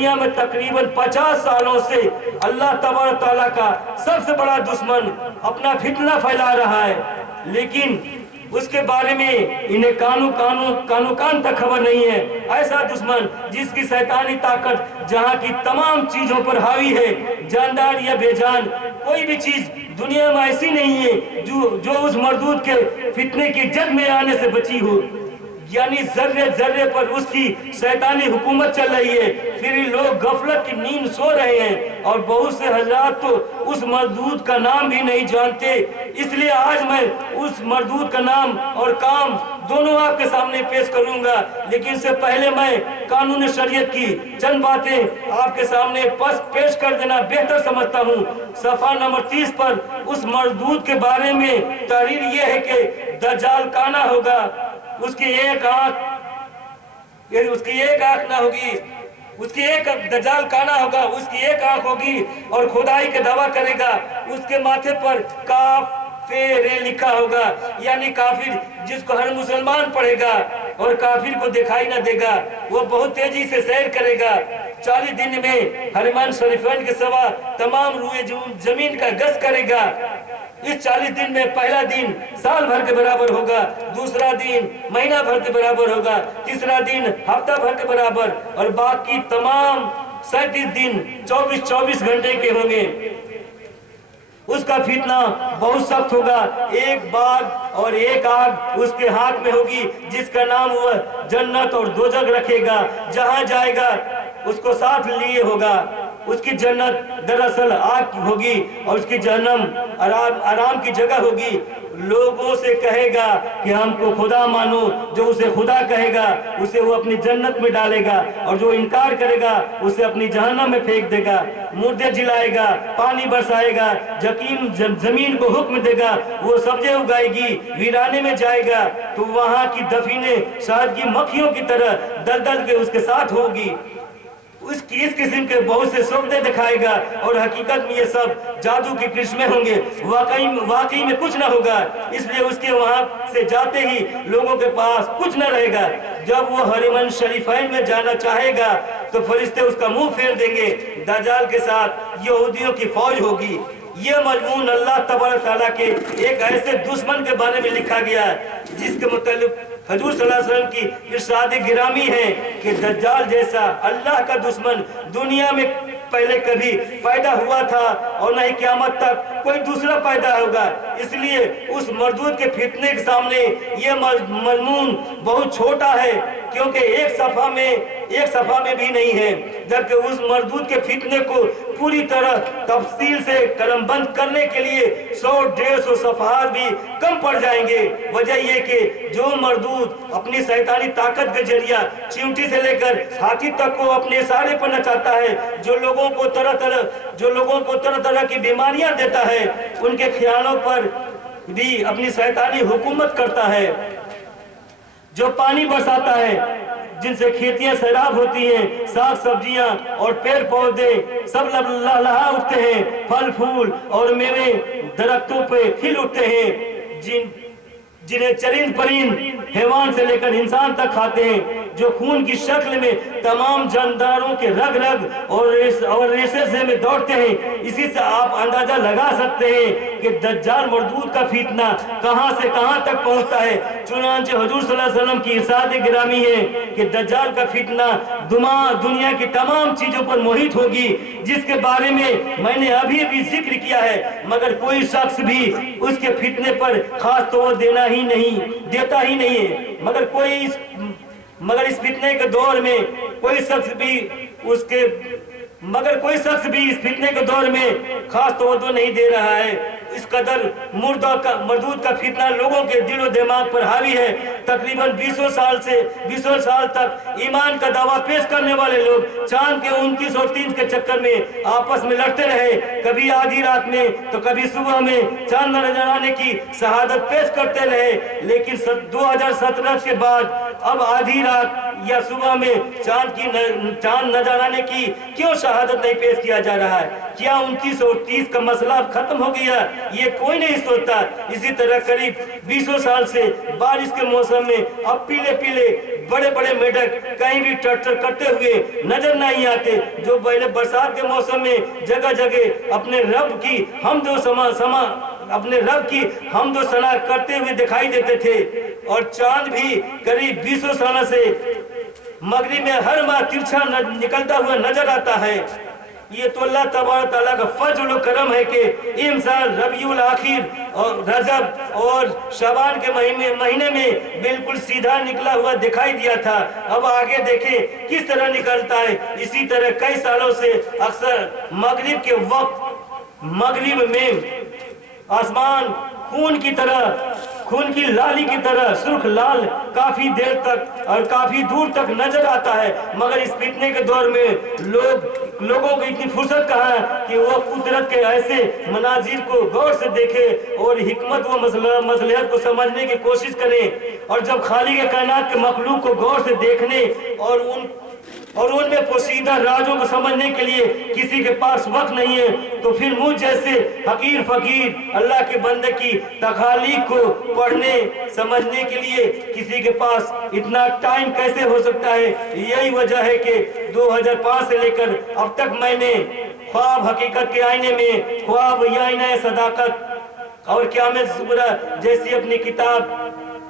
दुनिया में तकरीबन 50 सालों से अल्लाह तबारक तआला का सबसे बड़ा दुश्मन अपना फितना फैला रहा है, लेकिन उसके बारे में इन्हें कान तक खबर नहीं है। ऐसा दुश्मन जिसकी शैतानी ताकत जहाँ की तमाम चीजों पर हावी है, जानदार या बेजान कोई भी चीज दुनिया में ऐसी नहीं है जो उस मरदूद के फितने के जग में आने से बची हो। यानी जर्रे जर्रे पर उसकी शैतानी हुकूमत चल रही है, फिर लोग गफलत की नींद सो रहे हैं और बहुत से हजरात तो उस मरदूद का नाम भी नहीं जानते। इसलिए आज मैं उस मरदूद का नाम और काम दोनों आपके सामने पेश करूंगा, लेकिन इससे पहले मैं कानून शरीयत की चंद बातें आपके सामने पेश कर देना बेहतर समझता हूँ। सफा नंबर 30 पर उस मरदूद के बारे में तहरीर यह है कि दज्जाल काना होगा, उसकी एक आंख ना होगी, उसकी एक दज्जाल काना होगा, उसकी एक आंख होगी और खुदाई का दावा करेगा। उसके माथे पर काफिर लिखा होगा, यानी काफिर जिसको हर मुसलमान पढ़ेगा और काफिर को दिखाई ना देगा। वो बहुत तेजी से सैर करेगा। 40 दिन में हरमान शरीफैन के सिवा तमाम रूए जमीन का गश्त करेगा। इस 40 दिन में पहला दिन साल भर के बराबर होगा, दूसरा दिन महीना भर के बराबर होगा, तीसरा दिन हफ्ता भर के बराबर और बाकी तमाम 37 दिन 24 घंटे के होंगे। उसका फितना बहुत सख्त होगा। एक बाग और एक आग उसके हाथ में होगी, जिसका नाम वह जन्नत और दोजख रखेगा। जहां जाएगा उसको साथ लिए होगा। उसकी जन्नत दरअसल आग होगी और उसकी जहन्नम आराम की जगह होगी। लोगों से कहेगा कि हमको खुदा मानो, जो उसे खुदा कहेगा उसे वो अपनी जन्नत में डालेगा और जो इनकार करेगा उसे अपनी जहन्नम में फेंक देगा। मुर्दे जिलाएगा, पानी बरसाएगा, जमीन को हुक्म देगा, वो सब्जे उगाएगी, वीराने में जाएगा तो वहां की दफीने शहद की मक्खियों की तरह दलदल के उसके साथ होगी। उसकी इस किस्म के बहुत से सौदे दिखाएगा और हकीकत में ये सब जादू के कृष्ण होंगे, वाकई में कुछ न होगा। इसलिए उसके वहां से जाते ही लोगों के पास कुछ न रहेगा। जब वो हरिमन शरीफैन में जाना चाहेगा तो फरिश्ते उसका मुंह फेर देंगे। दज्जाल के साथ यहूदियों की फौज होगी। ये मजमून अल्लाह तबारक तआला के एक ऐसे दुश्मन के बारे में लिखा गया है जिसके मुतालिक हजूर सल्लल्लाहु अलैहि वसल्लम की इरशाद गिरामी है कि दज्जाल जैसा अल्लाह का दुश्मन दुनिया में पहले कभी पैदा हुआ था और न ही क़यामत तक कोई दूसरा पैदा होगा। इसलिए उस मरदूद के फितने के सामने ये मजमून बहुत छोटा है, क्योंकि एक सफा में भी नहीं है। जबकि उस मरदूद के फितने को पूरी तरह तफसील से कलमबंद करने के लिए 100-150 सफहात भी कम पड़ जाएंगे। वजह यह कि जो मरदूद अपनी शैतानी ताकत के जरिया चींटी से लेकर हाथी तक को अपने इशारे पर नचाता है, जो लोगों को तरह तरह की बीमारियां देता है, उनके ख्यालों पर भी अपनी शैतानी हुकूमत करता है, जो पानी बरसाता है जिनसे खेतियां सैराब होती हैं, साग सब्जियां और पेड़ पौधे सब लहलहा उठते हैं, फल फूल और मेवे दरख्तों पे खिल उठते हैं, जिन्हें चरिंद परिंद हैवान से लेकर इंसान तक खाते हैं, जो खून की शक्ल में तमाम जानदारों के रग रग और रेशे से में दौड़ते हैं। इसी से आप अंदाजा लगा सकते हैं कि दज्जाल मरदूद का फितना कहां से कहां तक पहुंचता है। चुनांचे हुजूर सल्लल्लाहु अलैहि वसल्लम की इरशाद गिरामी है कि दज्जाल का फितना दुनिया की तमाम चीजों पर मोहित होगी, जिसके बारे में मैंने अभी भी जिक्र किया है, मगर कोई शख्स भी उसके फितने पर खास तवज्जो देता ही नहीं है। मगर इस फितने के दौर में कोई शख्स भी इस फितने के दौर में खास तवज्जो नहीं दे रहा है। इस कदर मरदूद का फितना लोगों के दिल और दिमाग पर हावी है। तकरीबन 20 साल तक ईमान का दावा पेश करने वाले लोग चांद के 29 और 30 के चक्कर में आपस में लड़ते रहे, कभी आधी रात में तो कभी सुबह में चांद नजर आने की शहादत पेश करते रहे। लेकिन 2017 के बाद अब आधी रात या सुबह में चांद नजर आने की क्यों शहादत नहीं पेश किया जा रहा है? क्या 29 और 30 का मसला अब खत्म हो गया? ये कोई नहीं सोचता। इसी तरह करीब 20 साल से बारिश के मौसम में अब पीले पीले बड़े बड़े मेढक कहीं भी टट्टर करते हुए नजर नहीं आते, जो पहले बरसात के मौसम में जगह जगह अपने रब की हमदो सना करते हुए दिखाई देते थे। और चांद भी करीब 20 साल से मगरिब में हर माह तिरछा निकलता हुआ नजर आता है। ये तो अल्लाह तबारक तआला का फजल और करम है कि इंसान रबीउल आखिर और रजब और शबान के महीने में बिल्कुल सीधा निकला हुआ दिखाई दिया था। अब आगे देखें किस तरह निकलता है। इसी तरह कई सालों से अक्सर मगरिब के वक्त मगरिब में आसमान खून की लाली की तरह सुर्ख लाल काफी देर तक और काफी दूर तक नजर आता है। मगर इस फितने के दौर में लोगों को इतनी फुर्सत कहाँ है कि वो कुदरत के ऐसे मनाजिर को गौर से देखें और हिकमत व मसलहत को समझने की कोशिश करें। और जब खालिक कायनात के मखलूक को गौर से देखने और उनमें पोशीदा राजों को समझने के लिए किसी के पास वक्त नहीं है, तो फिर मुझ जैसे हकीर फकीर अल्लाह के बंदे की तखालीक को पढ़ने समझने के लिए किसी के पास इतना टाइम कैसे हो सकता है? यही वजह है कि 2005 से लेकर अब तक मैंने ख्वाब हकीकत के आईने में, ख्वाब या आईना सदाकत और क़यामत सुगरा जैसी अपनी किताब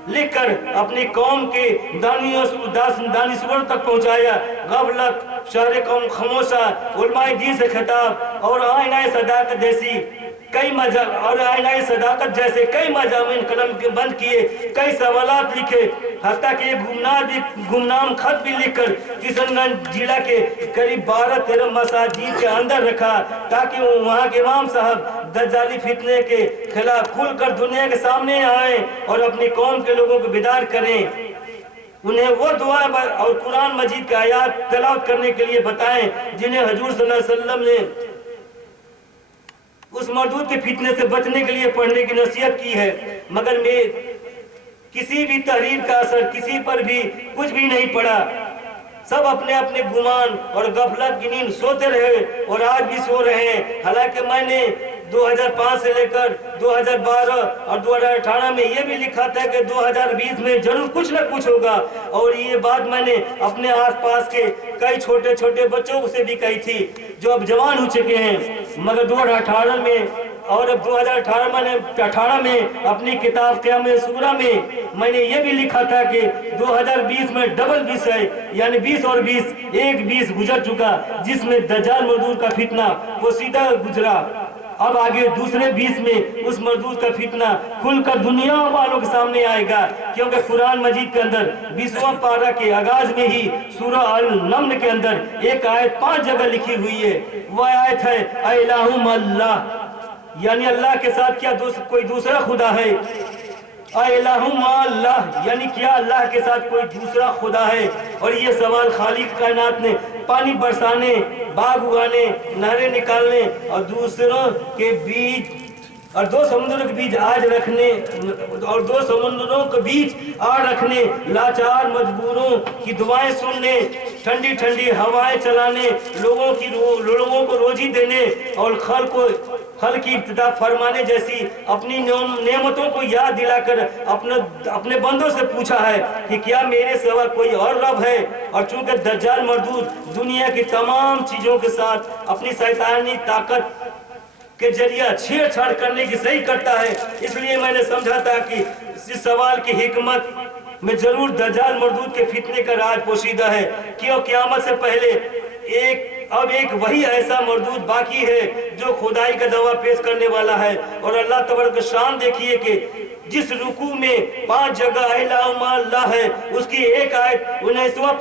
लिखकर अपनी कौम के दानिश्वर तक पहुंचाया। गफलत शहर कौम खमोशा उलमाए दीन से खिताब और आईना सदाकत जैसे कई मजामिन कलम के बंद किए, कई सवालात लिखे, हत्ता कि गुमनाम खत भी लिखकर किशनगंज जिला के करीब 12-13 मसाजिद के अंदर रखा, ताकि वहाँ के इमाम साहब दज्जाली फितने के खिलाफ खुलकर दुनिया के सामने आए और अपनी कौम के लोगों को बेदार करें। उन्हें वो दुआ और कुरान मजीद के आयात तिलावत करने के लिए बताएं जिन्हें हुजूर सल्लल्लाहु अलैहि वसल्लम ने उस मरदूद के फितने से बचने के लिए पढ़ने की नसीहत की है। मगर मैं किसी भी तहरीर का असर किसी पर भी कुछ भी नहीं पड़ा। सब अपने अपने गुमान और गफलत की नींद सोते रहे और आज भी सो रहे हैं। हालांकि मैंने 2005 से लेकर 2012 और 2018 में ये भी लिखा था कि 2020 में जरूर कुछ न कुछ होगा, और ये बात मैंने अपने आसपास के कई छोटे छोटे बच्चों से भी कही थी जो अब जवान हो चुके हैं। मगर 2018 में और अब 2018 में अपनी किताब क़यामत सुगरा में मैंने ये भी लिखा था कि 2020 में डबल 20 है, यानी 20 और 20 एक 20 गुजर चुका, जिसमें दज्जाल मरदूद का फितना वो सीधा गुजरा। अब आगे दूसरे 20 में उस मरदूद का फितना खुलकर दुनिया वालों के सामने आएगा, क्योंकि कुरान मजीद के अंदर 20वां पारा के आगाज में ही सूरह अल-नम्ल के अंदर एक आयत 5 जगह लिखी हुई है। वह आयत है अइलाहुम अल्लाह, यानी अल्लाह के साथ क्या कोई दूसरा खुदा है? अइलाहुम अल्लाह, यानी क्या अल्लाह के साथ कोई दूसरा खुदा है? और ये सवाल खालिक कायनात ने पानी बरसाने, बाग उगाने, नहरें निकालने और दूसरों के बीच और दो समुद्रों के बीच आग रखने, लाचार मजबूरों की दुआएं सुनने, ठंडी ठंडी हवाएं चलाने, लोगों को रोजी देने और खल की इब्तिदा फरमाने जैसी अपनी नेमतों को याद दिलाकर अपने बंदों से पूछा है कि क्या मेरे सिवा कोई और रब है? और चूंकि दज्जाल मरदूद दुनिया की तमाम चीजों के साथ अपनी शैतानी ताकत के जरिए छेड़छाड़ करने की सही करता है, इसलिए मैंने समझा था कि इस सवाल की हिकमत में जरूर दज्जाल मरदूद के फितने का राज पोशीदा है। क्यों क़यामत से पहले अब एक वही ऐसा मरदूद बाकी है जो खुदाई का दावा पेश करने वाला है। और अल्लाह तबारक व शान देखिए कि जिस रुकू में 5 जगह अल्लाह है, उसकी एक आयत 19वां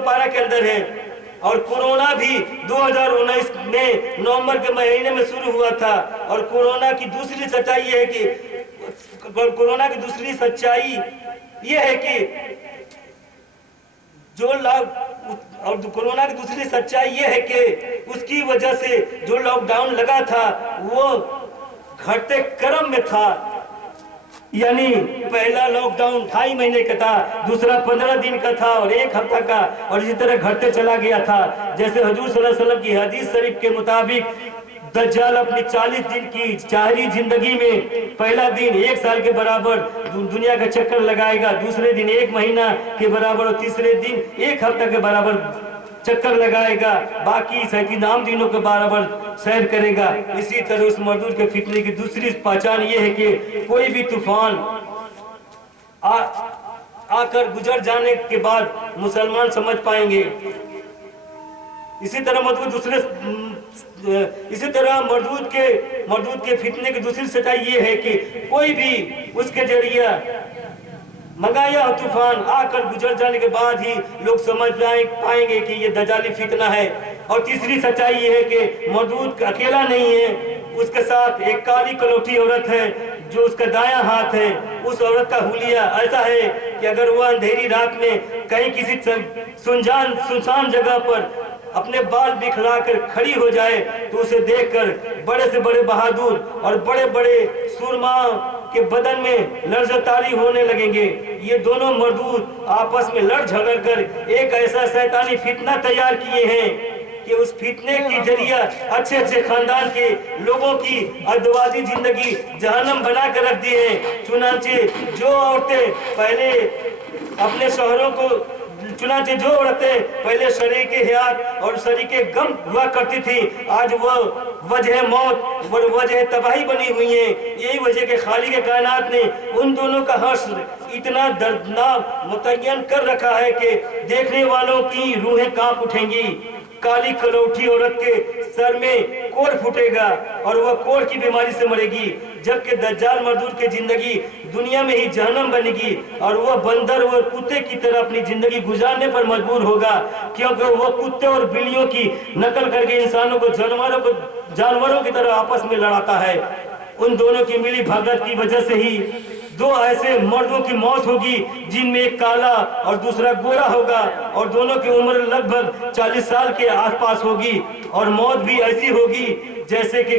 पारा के अंदर है। और कोरोना भी 2019 में नवंबर के महीने में शुरू हुआ था। और कोरोना की दूसरी सच्चाई ये है कि उसकी वजह से जो लॉकडाउन लगा था वो घटते क्रम में था। यानी पहला लॉकडाउन 2.5 महीने का था, दूसरा 15 दिन का था और 1 हफ्ता का, और इसी तरह घटते चला गया था। जैसे हुजूर सल्लल्लाहु अलैहि वसल्लम की हदीस शरीफ के मुताबिक दज्जाल अपनी 40 दिन की जाहिरी जिंदगी में पहला दिन 1 साल के बराबर दुनिया का चक्कर लगाएगा, दूसरे दिन 1 महीना के बराबर और तीसरे दिन 1 हफ्ता के बराबर चक्कर लगाएगा, बाकी 37 दिनों के बराबर सैर करेगा। इसी तरह उस मरदूद के फितने की दूसरी पहचान ये है कि कोई भी तूफान आकर गुजर जाने के बाद मुसलमान समझ पाएंगे। इसी तरह मरदूद के फितने की दूसरी सच्चाई ये है कि कोई भी उसके जरिया मंगाया तूफान आकर गुजर जाने के बाद ही लोग समझ पाएंगे कि ये दजाली फितना है। और तीसरी सच्चाई ये है कि मरदूद अकेला नहीं है, उसके साथ एक काली कलौठी औरत है जो उसका दायां हाथ है। उस औरत का हुलिया ऐसा है कि अगर वह अंधेरी रात में कहीं किसी सुनसान जगह पर अपने बाल बिखरा कर खड़ी हो जाए तो उसे देखकर बड़े से बड़े बहादुर और बड़े बड़े सुरमा के बदन में लर्ज़तारी होने लगेंगे। ये दोनों मरदूद आपस में लड़ झगड़ कर एक ऐसा शैतानी फितना तैयार किए हैं कि उस फितने की जरिया अच्छे अच्छे खानदान के लोगों की अर्धवादी जिंदगी जहन्नम बना कर रख दी है। चुनाचे जो औरतें पहले शरीके हयात और शरीके गम हुआ करती थी, आज वह वजह मौत और वजह तबाही बनी हुई है। यही वजह के खालिक कायनात ने उन दोनों का हश्र इतना दर्दनाक मुतय्यन कर रखा है कि देखने वालों की रूहें कांप उठेंगी। काली कलौठी औरत के सर में कोढ़ फूटेगा और वह कोढ़ की बीमारी से मरेगी, जबकि दज्जाल मरदूद की जिंदगी दुनिया में ही जहन्नम बनेगी और वह बंदर और कुत्ते की तरह अपनी जिंदगी गुजारने पर मजबूर होगा, क्योंकि वह कुत्ते और बिल्लियों की नकल करके इंसानों को जानवरों की तरह आपस में लड़ाता है। उन दोनों की मिली भगत की वजह से ही 2 ऐसे मर्दों की मौत होगी जिनमें एक काला और दूसरा गोरा होगा और दोनों की उम्र लगभग 40 साल के आसपास होगी। और मौत भी ऐसी होगी जैसे कि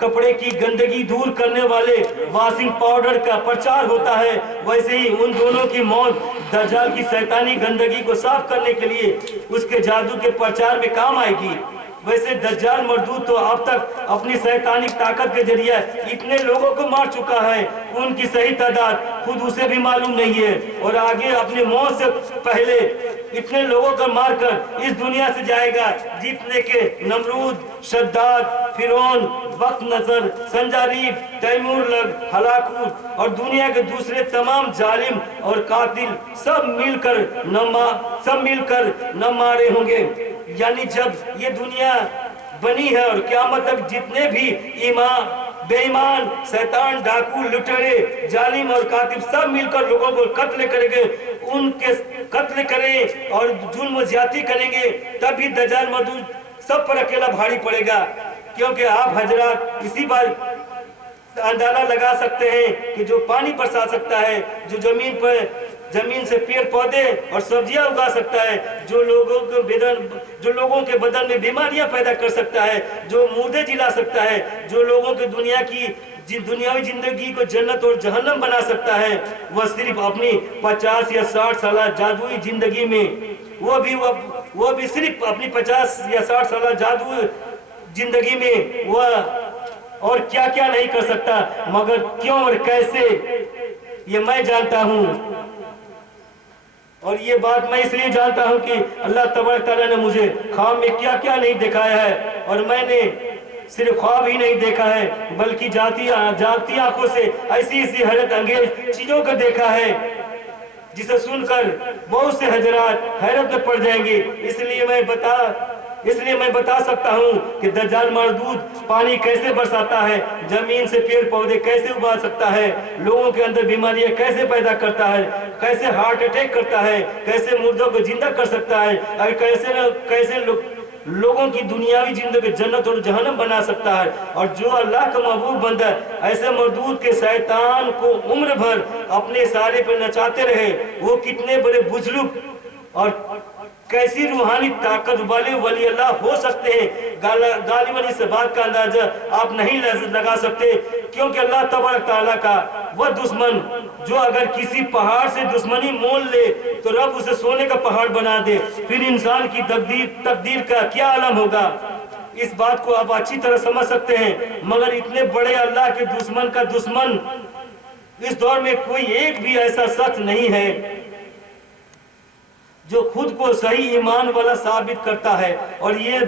कपड़े की गंदगी दूर करने वाले वॉशिंग पाउडर का प्रचार होता है, वैसे ही उन दोनों की मौत दज्जाल की शैतानी गंदगी को साफ करने के लिए उसके जादू के प्रचार में काम आएगी। वैसे दज्जाल मरदूद तो अब तक अपनी शैतानिक ताकत के जरिए इतने लोगों को मार चुका है, उनकी सही तादाद खुद उसे भी मालूम नहीं है, और आगे अपनी मौत से पहले इतने लोगों को मारकर इस दुनिया से जाएगा जितने के नमरूद, शद्दाद, फिरौन, वक्त नजर, संजारीब, तैमूर लग, हलाकू और दुनिया के दूसरे तमाम जालिम और कातिल सब मिलकर न मारे होंगे। यानी जब ये दुनिया बनी है और क़यामत तक जितने भी बेईमान, शैतान, डाकू, लुटेरे, जालिम और कातिब सब मिलकर लोगों को कत्ल करेंगे, उनके कत्ल करें और जुल्म ज्यादती करेंगे, तभी दज्जाल मरदूद सब पर अकेला भारी पड़ेगा। क्योंकि आप हजरात इसी बार अंदाजा लगा सकते हैं कि जो पानी बरसा सकता है, जो जमीन से पेड़ पौधे और सब्जियां उगा सकता है, जो लोगों के बदन में बीमारियां पैदा कर सकता है, जो मुर्दे जिला सकता है, जो लोगों के दुनियावी जिंदगी को जन्नत और जहन्नम बना सकता है, वह सिर्फ अपनी 50 या 60 साल जादुई जिंदगी में वो भी सिर्फ अपनी 50 या 60 साल जादुई जिंदगी में वह और क्या क्या नहीं कर सकता, मगर क्यों और कैसे ये मैं जानता हूँ। और ये बात मैं इसलिए जानता हूँ कि अल्लाह तबारक तआला ने मुझे ख्वाब में क्या क्या नहीं दिखाया है, और मैंने सिर्फ ख्वाब ही नहीं देखा है बल्कि जागती आंखों से ऐसी हैरत अंगेज चीजों को देखा है जिसे सुनकर बहुत से हजरात हैरत में पड़ जाएंगे। इसलिए मैं बता सकता हूँ कि दज्जाल मरदूद पानी कैसे बरसाता है, जमीन से पेड़ पौधे कैसे उगा सकता है, लोगों के अंदर बीमारियां कैसे पैदा करता है, कैसे हार्ट अटैक करता है, कैसे मुर्दों को जिंदा कर सकता है, और कैसे लोगों की दुनियावी जिंदगी जन्नत और जहन्नम बना सकता है। और जो अल्लाह का महबूब बंदा ऐसे मरदूद के शैतान को उम्र भर अपने इशारे पर नचाते रहे, वो कितने बड़े बुजुर्ग और कैसी रूहानी ताकत वाले वली अल्लाह हो सकते हैं, गालिबन इस बात का अंदाजा आप नहीं लगा सकते, क्योंकि अल्लाह तबारक तआला का وہ دشمن جو اگر کسی پہاڑ سے دشمنی مول لے تو رب اسے سونے کا پہاڑ بنا دے، پھر انسان کی تقدیر کا کیا عالم ہوگا۔ اس بات کو آپ اچھی طرح سمجھ سکتے ہیں، مگر اتنے بڑے اللہ کے دشمن کا دشمن اس دور میں کوئی ایک بھی ایسا شخص نہیں ہے جو خود کو صحیح ایمان والا ثابت کرتا ہے، اور یہ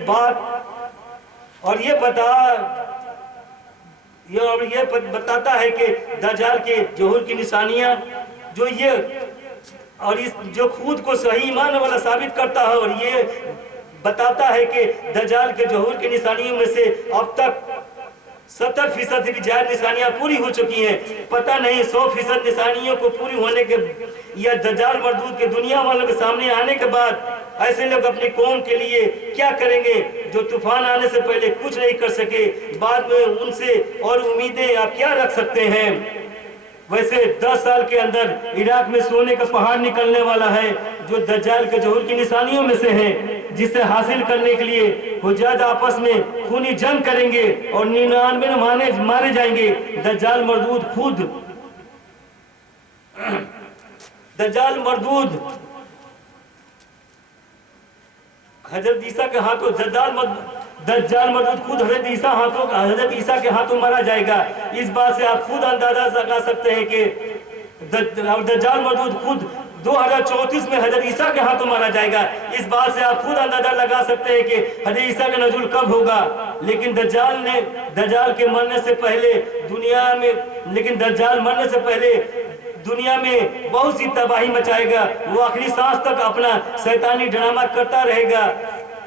بتاتا ہے کہ دجال کے ظہور کی نشانیاں جو خود کو صحیح ایمان والا ثابت کرتا ہے، اور یہ بتاتا ہے کہ دجال کے ظہور کی نشانیوں میں سے اب تک 70% بھی زیادہ نشانیاں پوری ہو چکی ہیں۔ پتہ نہیں 100% نشانیوں کو پوری ہونے کے یا دجال مردود کے دنیا والوں کے سامنے آنے کے بعد ایسے لوگ اپنی قوم کے لیے کیا کریں گے جو طوفان آنے سے پہلے کچھ نہیں کر سکے، بعد میں ان سے اور امیدیں آپ کیا رکھ سکتے ہیں۔ ویسے 10 سال کے اندر عراق میں سونے کا پہاڑ نکلنے والا ہے جو دجال کے ظہور کی نشانیوں میں سے ہے، جسے حاصل کرنے کے لیے حجاج آپس میں خونی جنگ کریں گے اور 99 مارے جائیں گے۔ دجال مردود حضرت عیسیٰ کے ہاتھوں دجال مردود خود حضرت عیسیٰ کے ہاتھوں مارا جائے گا۔ اس بات سے آپ خود اندازہ لگا سکتے ہیں کہ دجال مردود خود 2034 میں حضرت عیسیٰ کے ہاتھوں مارا جائے گا۔ اس بات سے آپ خود اندازہ لگا سکتے ہیں کہ حضرت عیسیٰ کا نزول کب ہوگا۔ لیکن دجال کے مرنے سے پہلے دنیا میں بہت سی تباہی مچائے گا۔ وہ آخری سانس تک اپنا شیطانی ڈرامہ کرتا رہے گا،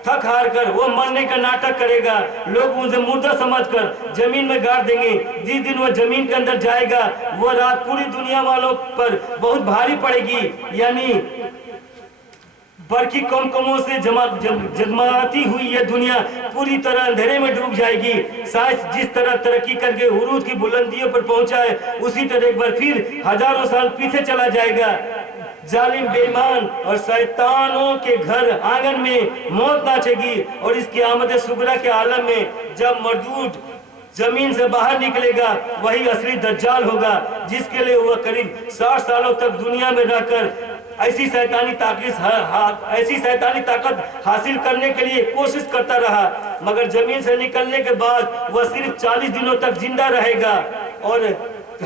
تھک ہار کر وہ مرنے کا ناٹک کرے گا، لوگ اسے مردہ سمجھ کر زمین میں گاڑ دیں گے۔ جس دن وہ زمین کے اندر جائے گا وہ رات پوری دنیا والوں پر بہت بھاری پڑے گی، یعنی برقی کمکموں سے جگمگاتی ہوئی یہ دنیا پوری طرح اندھیرے میں ڈوب جائے گی۔ سائنس جس طرح ترقی کر کے عروج کی بلندیوں پر پہنچا ہے، اسی طرح ایک بار پھر ہزاروں سال پیچھے چلا جائے گا۔ ظالم بے ایمان اور شیطانوں کے گھر آنگن میں موت ناچے گی، اور اس قیامت صغریٰ کے عالم میں جب مردود زمین سے باہر نکلے گا وہی اصلی دجال ہوگا، جس کے لیے وہ قریب 60 سالوں تک دنیا میں رہ کر ایسی شیطانی طاقت حاصل کرنے کے لیے کوشش کرتا رہا، مگر زمین سے نکلنے کے بعد وہ صرف 40 دنوں تک زندہ رہے گا اور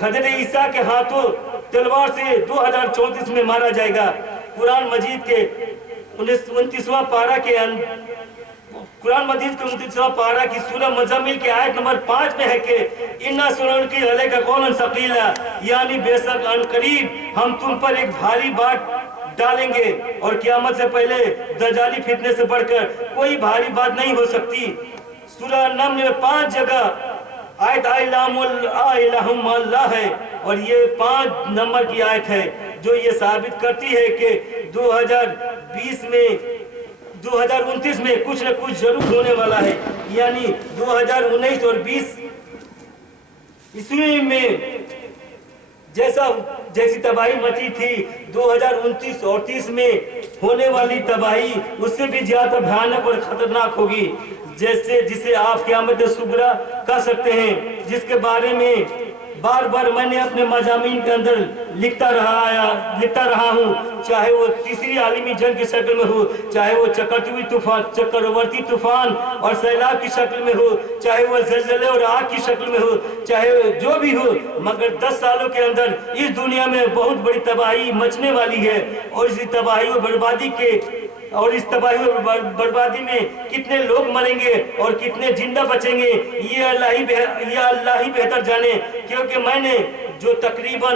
حضرت عیسیٰ کے ہاتھوں تلوار سے 2034 میں مارا جائے گا۔ قرآن مجید کے 29واں پارہ کی سورہ مزمل کی آیت نمبر 5 میں ہے کہ اِنَّا سَنُلْقِي عَلَيْكَ قَوْلًا ثَقِيلًا، یعنی بے شک ان قریب ہم تم پر ایک بھاری بات ڈالیں گے، اور قیامت سے پہلے دجالی فتنے سے بڑھ کر کوئی بھاری بات نہیں ہو سکتی۔ سورہ نمل میں 5 جگہ آیت اللہ ہے، اور یہ 5 نمبر کی آیت ہے جو یہ ثابت کرتی ہے کہ 2029 میں کچھ نہ کچھ ضرور ہونے والا ہے، یعنی 2019 اور 20 عیسوی میں جیسی تباہی مچی تھی 2029 اور 30 میں ہونے والی تباہی اس سے بھی زیادہ بھیانک اور خطرناک ہوگی، جسے آپ قیامت صغریٰ کہہ سکتے ہیں، جس کے بارے میں بار بار میں نے اپنے مضامین کے اندر لکھتا رہا ہوں، چاہے وہ تیسری عالمی جنگ کی شکل میں ہو، چاہے وہ چکرورتی طوفان اور سیلاب کی شکل میں ہو، چاہے وہ زلزلے اور آگ کی شکل میں ہو، چاہے جو بھی ہو، مگر 10 سالوں کے اندر اس دنیا میں بہت بڑی تباہی مچنے والی ہے، اور اس تباہی و بربادی میں کتنے لوگ مریں گے اور کتنے زندہ بچیں گے یہ اللہ ہی بہتر جانے، کیونکہ میں نے جو تقریباً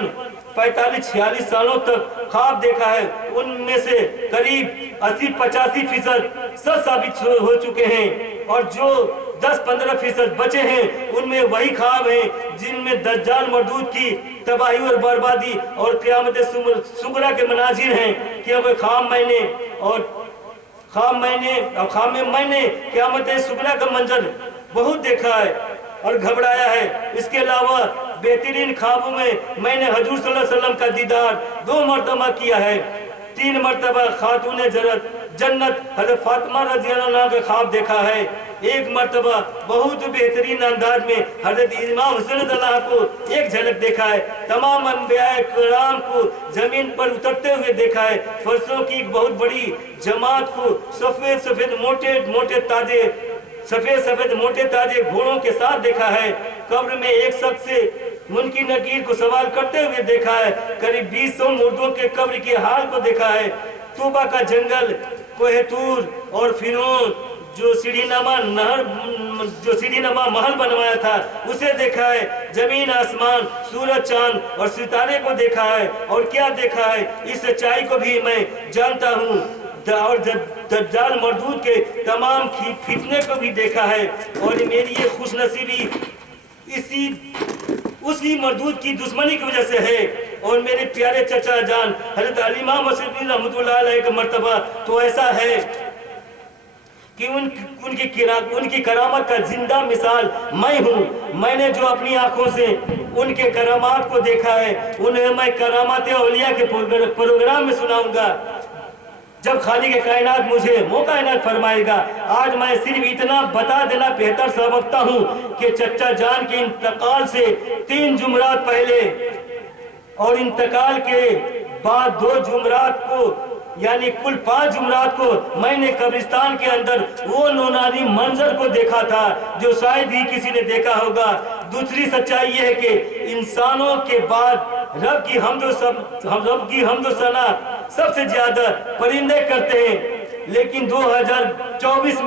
45-46 سالوں تک خواب دیکھا ہے ان میں سے قریب 80-85% سچ ثابت ہو چکے ہیں، اور جو 10-15% بچے ہیں ان میں وہی خواب ہیں جن میں دجال مردود کی تباہی اور بربادی اور قیامت صغریٰ کے مناظر ہیں، کیونکہ خواب میں میں نے قیامت صغریٰ کا منظر بہت دیکھا ہے اور گھبرایا ہے۔ اس کے علاوہ بہترین خوابوں میں نے حضور صلی اللہ علیہ وسلم کا دیدار 2 مرتبہ کیا ہے۔ 3 مرتبہ خاتون جنت حضرت فاطمہ رضی اللہ عنہ کا خواب دیکھا ہے، 1 مرتبہ بہت بہترین انداز میں حضرت امام حسین رضی اللہ عنہ کو ایک جھلک دیکھا ہے، تمام انبیاء کرام کو زمین پر اترتے ہوئے دیکھا ہے، فرشتوں کی ایک بہت بڑی جماعت کو سفید سفید موٹے تازے گھوڑوں کے ساتھ دیکھا ہے، قبر میں ایک شخص سے منکر نکیر کو سوال کرتے ہوئے دیکھا ہے، قریب 200 مردوں کے قبر کے حال کو دیکھا ہے، طوبہ کا جنگل، کوہ طور اور فرعون جو سیڑھی نما محل بنوایا تھا اسے دیکھا ہے، زمین آسمان، سورج چاند اور ستارے کو دیکھا ہے، اور کیا دیکھا ہے، اس سچائی کو بھی میں جانتا ہوں، اور دجال مردود کے تمام فتنے کو بھی دیکھا ہے، اور میری یہ خوش نصیبی اسی مردود کی دشمنی کی وجہ سے ہے۔ اور میرے پیارے چچا جان حضرت علی امام مصطفی رحمۃ اللہ علیہ کا مرتبہ تو ایسا ہے کہ ان کی کرامت کا زندہ مثال میں ہوں، میں نے جو اپنی آنکھوں سے ان کے کرامات کو دیکھا ہے انہیں میں کرامات اولیاء کے پروگرام میں سناؤں گا جب خالق کائنات مجھے موقع عنایت فرمائے گا۔ آج میں صرف اتنا بتا دینا بہتر سمجھتا ہوں کہ چچا جان کے انتقال سے 3 جمعرات پہلے اور انتقال کے بعد 2 جمعرات کو یعنی کل 5 جمعرات کو میں نے قبرستان کے اندر وہ نورانی منظر کو دیکھا تھا جو شاید ہی کسی نے دیکھا ہوگا۔ دوسری سچائی یہ ہے کہ انسانوں کے بعد رب کی حمد و ثنا سب سے زیادہ پرندے کرتے ہیں، لیکن 2024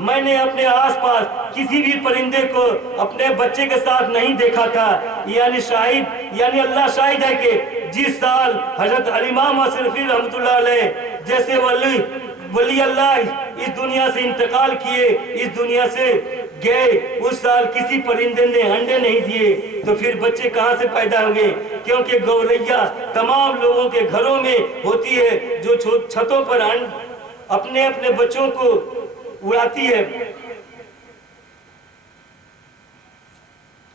میں نے اپنے آس پاس کسی بھی پرندے کو اپنے بچے کے ساتھ نہیں دیکھا تھا، یعنی اللہ شاہد ہے کہ جس سال حضرت علی امام مصطفی رحمۃ اللہ علیہ جیسے ولی اللہ اس دنیا سے انتقال کیے، اس دنیا سے گئے، اس سال کسی پرندے نے انڈے نہیں دیے، تو پھر بچے کہاں سے پیدا ہوں گے؟ کیونکہ گوریا تمام لوگوں کے گھروں میں ہوتی ہے جو چھتوں پر اپنے بچوں کو اڑاتی ہے،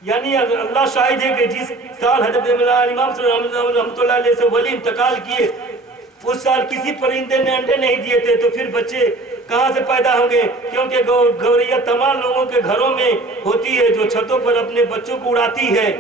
یعنی اللہ شاہد ہے کہ جس سال حضرت امام رحمۃ اللہ علیہ سے ولی انتقال کیے اس سال کسی پرندے نے انڈے نہیں دیے تھے، تو پھر بچے کہاں سے پیدا ہوں گے؟ کیونکہ گوریا تمام لوگوں کے گھروں میں ہوتی ہے جو چھتوں پر اپنے بچوں کو اڑاتی ہے۔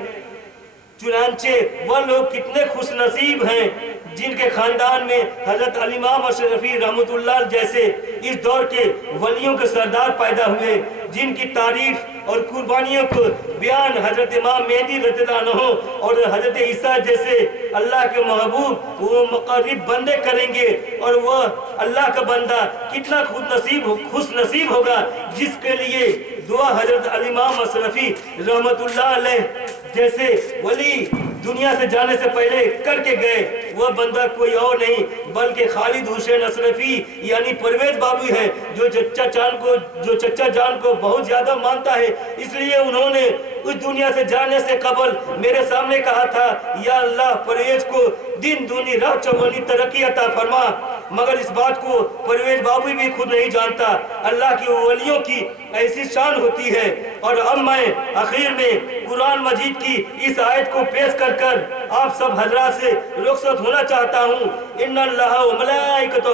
چنانچہ وہ لوگ کتنے خوش نصیب ہیں جن کے خاندان میں حضرت علی امام مصطفی رحمۃ اللہ جیسے اس دور کے ولیوں کے سردار پیدا ہوئے، جن کی تعریف اور قربانیوں کو بیان حضرت امام مہدی رضی اللہ عنہ اور حضرت عیسیٰ جیسے اللہ کے محبوب وہ مقرب بندے کریں گے، اور وہ اللہ کا بندہ کتنا خوش نصیب ہوگا جس کے لیے دعا حضرت علی امام مصطفی رحمۃ اللہ علیہ جیسے ولی دنیا سے جانے سے پہلے کر کے گئے، وہ بندہ کوئی اور نہیں بلکہ خالد حسین اشرفی یعنی پرویز بابو ہے، جو چچا جان کو بہت زیادہ مانتا ہے، اس لیے انہوں نے اس دنیا سے جانے سے قبل میرے سامنے کہا تھا یا اللہ پرویز کو دین دونی راہ چوگانی ترقی عطا فرما، مگر اس بات کو پرویز بابو بھی خود نہیں جانتا۔ اللہ کی ولیوں کی ایسی شان ہوتی ہے۔ اور اب میں آخر میں قرآن مجید کی اس آیت کو پیش کر آپ سب حضرات سے رخصت ہونا چاہتا ہوں۔ ان اللہ و ملائکتہ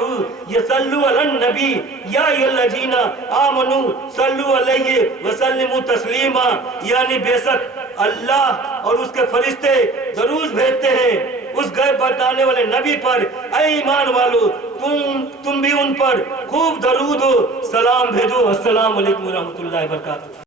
یصلون علی النبی یا ایھا الذین آمنوا صلوا علیہ وسلموا تسلیما، یعنی بے شک اللہ اور اس کے فرشتے درود بھیجتے ہیں اس غیب بتانے والے نبی پر، اے ایمان والو تم بھی ان پر خوب درود و سلام بھیجو۔ السلام علیکم ورحمۃ اللہ وبرکاتہ۔